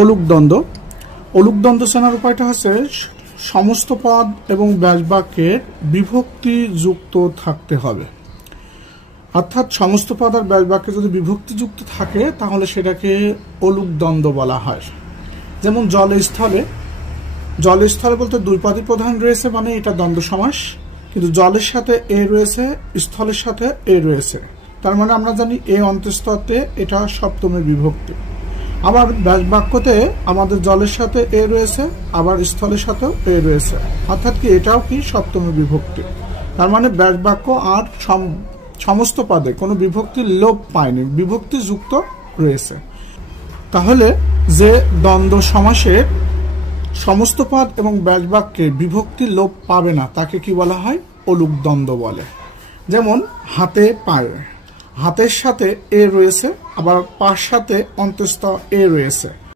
অলুক দ্বন্দ্ব। অলুক দ্বন্দ্ব চেনার উপায়টা হচ্ছে সমস্ত পদ এবং ব্যাসবাক্যের বিভক্তি যুক্ত থাকতে হবে। অর্থাৎ সমস্ত পদ আর ব্যাসবাক্যে যদি বিভক্তি যুক্ত থাকে তাহলে সেটাকে অলুক দ্বন্দ্ব বলা হয়। যেমন জলে স্থলে, জলে স্থলে বলতে দুই পদই প্রধান রয়েছে, মানে এটা দ্বন্দ্ব সমাস, কিন্তু জলের সাথে এ রয়েছে, স্থলের সাথে এ রয়েছে, তার মানে আমরা জানি এ অন্তঃস্থতে এটা সপ্তমী বিভক্তি। আবার ব্যাসবাক্যতে আমাদের জলের সাথে এ রয়েছে, আবার স্থলের সাথেও এ রয়েছে, অর্থাৎ কি এটাও কি সপ্তমী বিভক্তি। তার মানে ব্যাসবাক্য আর সমস্ত পদে কোনো বিভক্তির লোপ পায়নি, বিভক্তি যুক্ত রয়েছে। তাহলে যে দ্বন্দ্ব সমাসের সমস্ত পদ এবং ব্যাসবাক্যে বিভক্তি লোপ পাবে না তাকে কি বলা হয়? অলুক দ্বন্দ্ব বলে। যেমন হাতে পায়ে, হাতের সাথে এ রয়েছে, আবার পার সাথে অন্তঃস্থ এ রয়েছে,